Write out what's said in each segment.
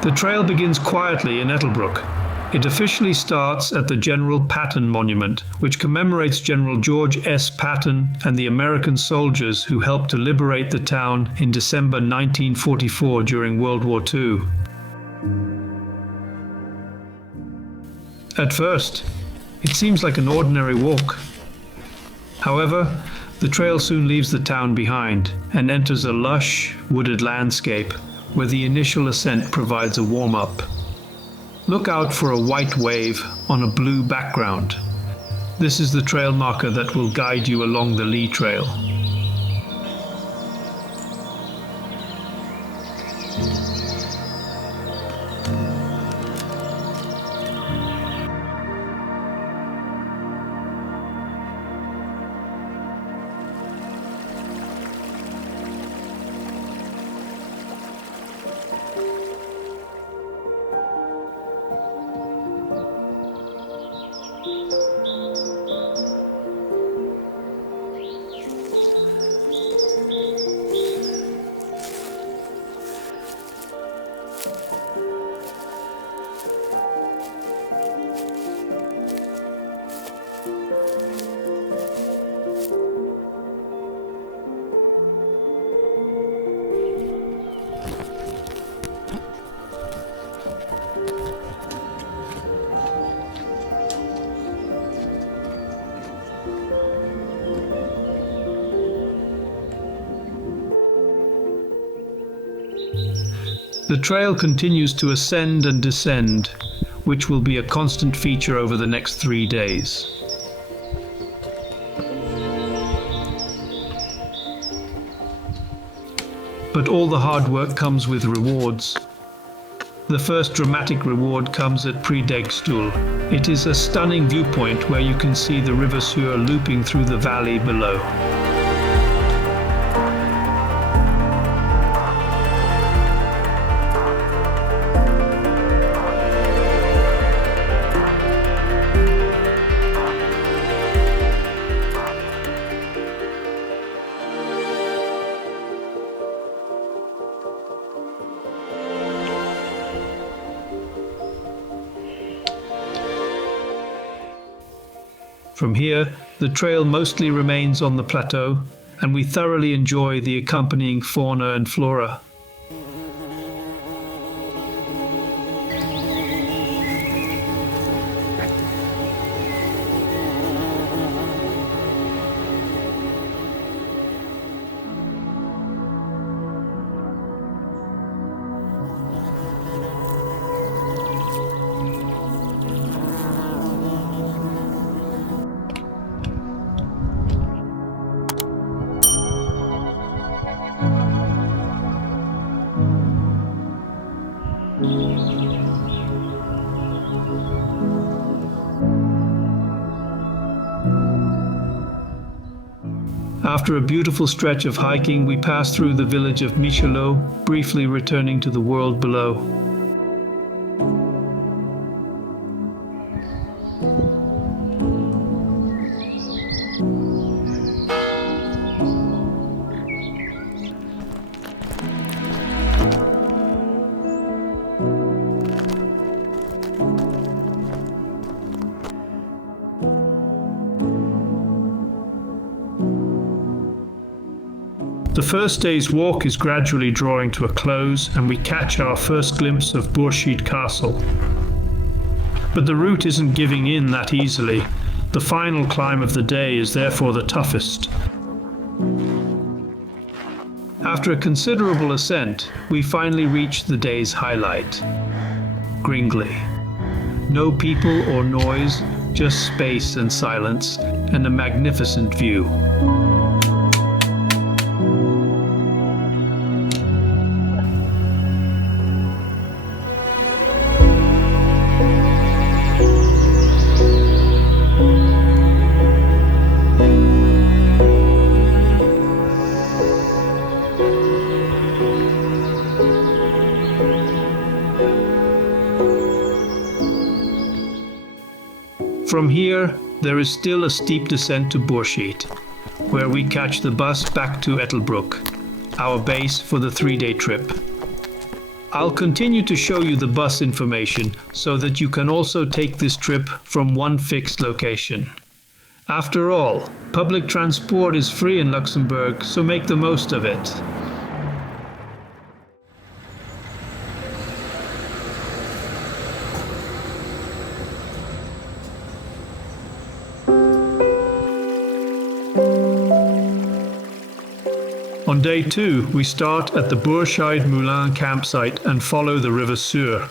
The trail begins quietly in Ettelbruck. It officially starts at the General Patton Monument, which commemorates General George S. Patton and the American soldiers who helped to liberate the town in December 1944 during World War II. At first, it seems like an ordinary walk. However, the trail soon leaves the town behind and enters a lush, wooded landscape where the initial ascent provides a warm-up. Look out for a white wave on a blue background. This is the trail marker that will guide you along the Lee Trail. The trail continues to ascend and descend, which will be a constant feature over the next 3 days. But all the hard work comes with rewards. The first dramatic reward comes at Predegstuhl. It is a stunning viewpoint where you can see the River Sauer looping through the valley below. From here, the trail mostly remains on the plateau, and we thoroughly enjoy the accompanying fauna and flora. After a beautiful stretch of hiking, we pass through the village of Michelot, briefly returning to the world below. The first day's walk is gradually drawing to a close, and we catch our first glimpse of Bourscheid Castle. But the route isn't giving in that easily. The final climb of the day is therefore the toughest. After a considerable ascent, we finally reach the day's highlight, Gringley. No people or noise, just space and silence, and a magnificent view. From here, there is still a steep descent to Bourscheid, where we catch the bus back to Ettelbruck, our base for the 3-day trip. I'll continue to show you the bus information so that you can also take this trip from one fixed location. After all, public transport is free in Luxembourg, so make the most of it. On day 2, we start at the Bourscheid-Moulin campsite and follow the River Sauer.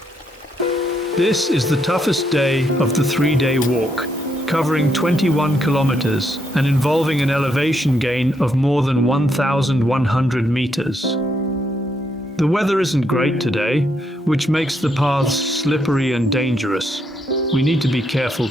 This is the toughest day of the 3-day walk, covering 21 kilometers and involving an elevation gain of more than 1,100 meters. The weather isn't great today, which makes the paths slippery and dangerous. We need to be careful.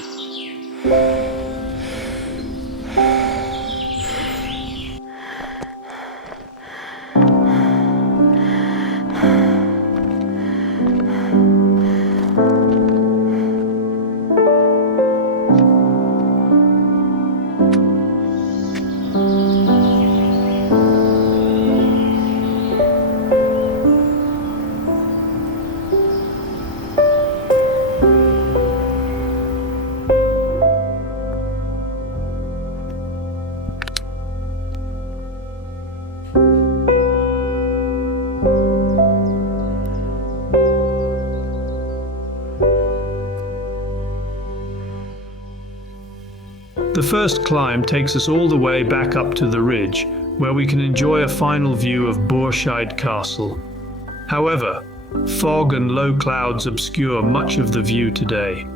The first climb takes us all the way back up to the ridge, where we can enjoy a final view of Bourscheid Castle. However, fog and low clouds obscure much of the view today.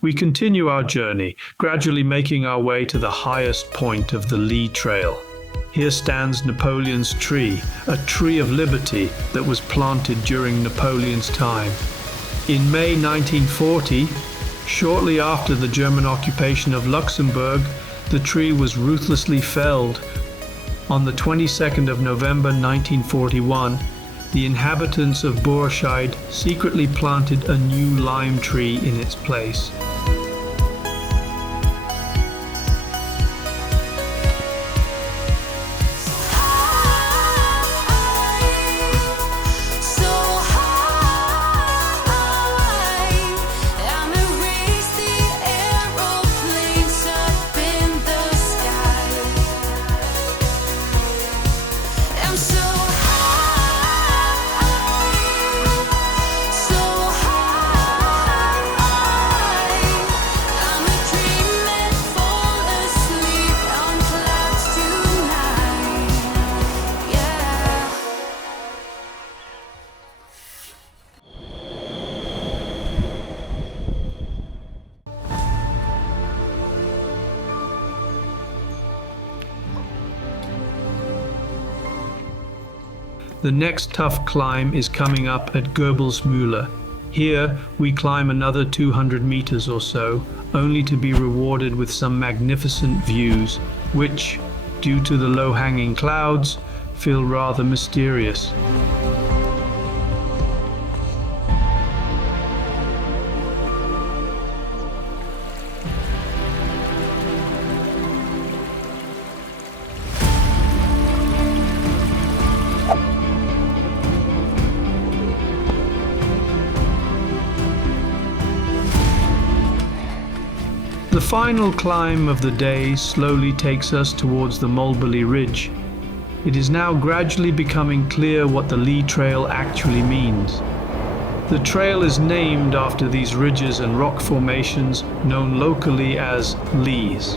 We continue our journey, gradually making our way to the highest point of the Lee Trail. Here stands Napoleon's tree, a tree of liberty that was planted during Napoleon's time. In May 1940, shortly after the German occupation of Luxembourg, the tree was ruthlessly felled. On the 22nd of November 1941, the inhabitants of Bourscheid secretly planted a new lime tree in its place. The next tough climb is coming up at Goebbelsmühle. Here we climb another 200 meters or so, only to be rewarded with some magnificent views, which, due to the low-hanging clouds, feel rather mysterious. The final climb of the day slowly takes us towards the Mulberley Ridge. It is now gradually becoming clear what the Lee Trail actually means. The trail is named after these ridges and rock formations known locally as Lees.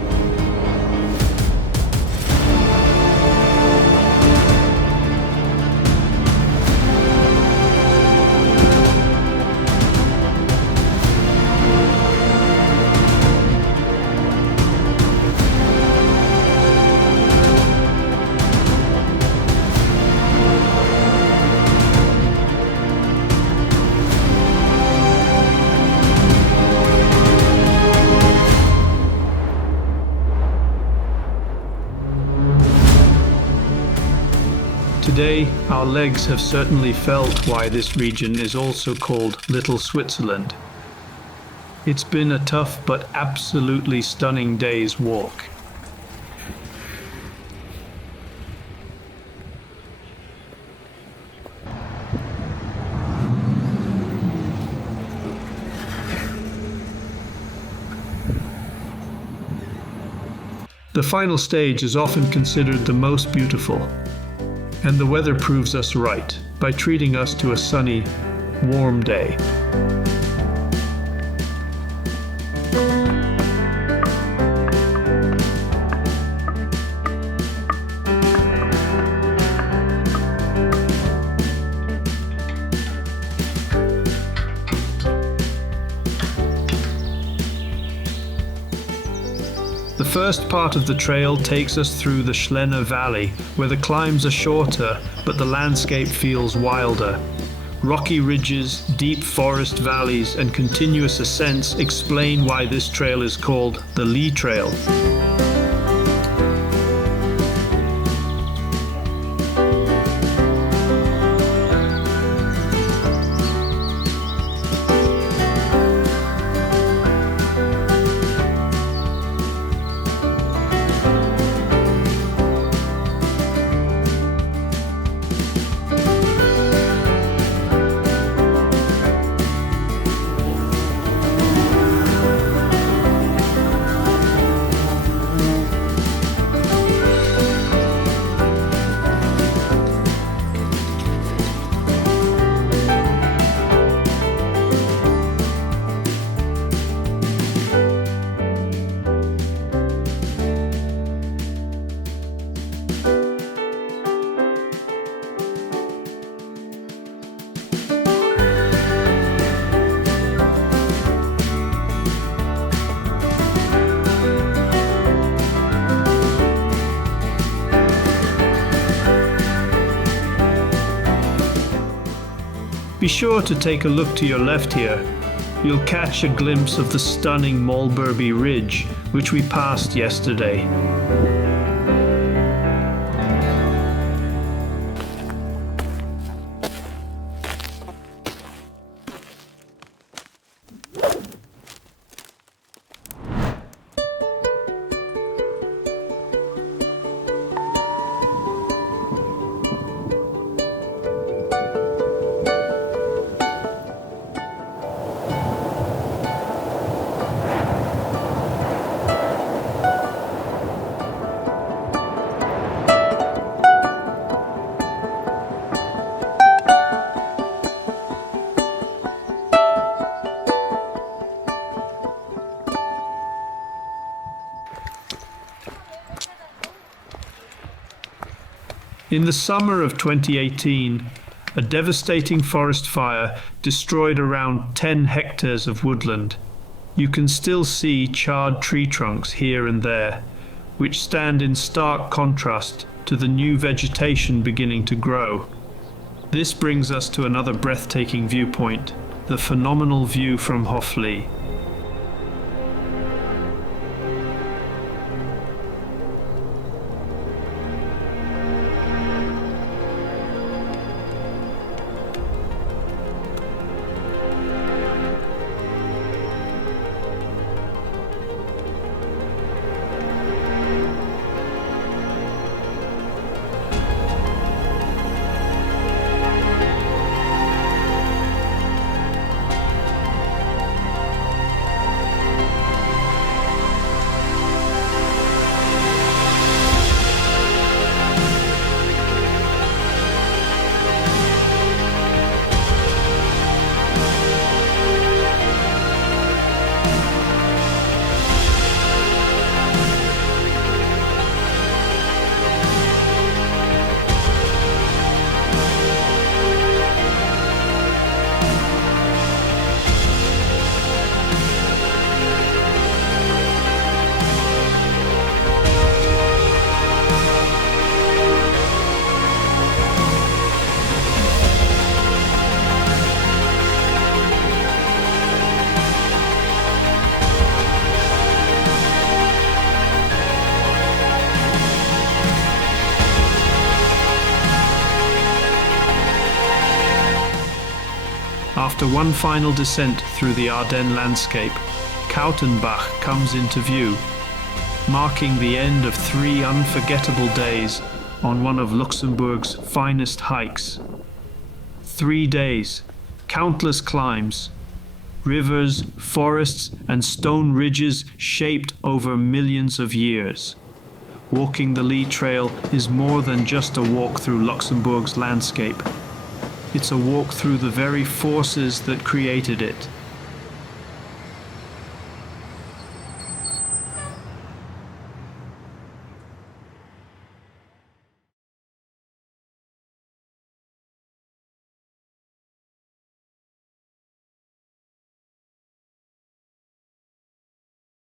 Today, our legs have certainly felt why this region is also called Little Switzerland. It's been a tough but absolutely stunning day's walk. The final stage is often considered the most beautiful, and the weather proves us right by treating us to a sunny, warm day. The first part of the trail takes us through the Schlenne Valley, where the climbs are shorter, but the landscape feels wilder. Rocky ridges, deep forest valleys, and continuous ascents explain why this trail is called the Lee Trail. Be sure to take a look to your left here. You'll catch a glimpse of the stunning Mulberby Ridge, which we passed yesterday. In the summer of 2018, a devastating forest fire destroyed around 10 hectares of woodland. You can still see charred tree trunks here and there, which stand in stark contrast to the new vegetation beginning to grow. This brings us to another breathtaking viewpoint, the phenomenal view from Hoscheid. After one final descent through the Ardennes landscape, Kautenbach comes into view, marking the end of 3 unforgettable days on one of Luxembourg's finest hikes. 3 days, countless climbs, rivers, forests, and stone ridges shaped over millions of years. Walking the Lee Trail is more than just a walk through Luxembourg's landscape. It's a walk through the very forces that created it.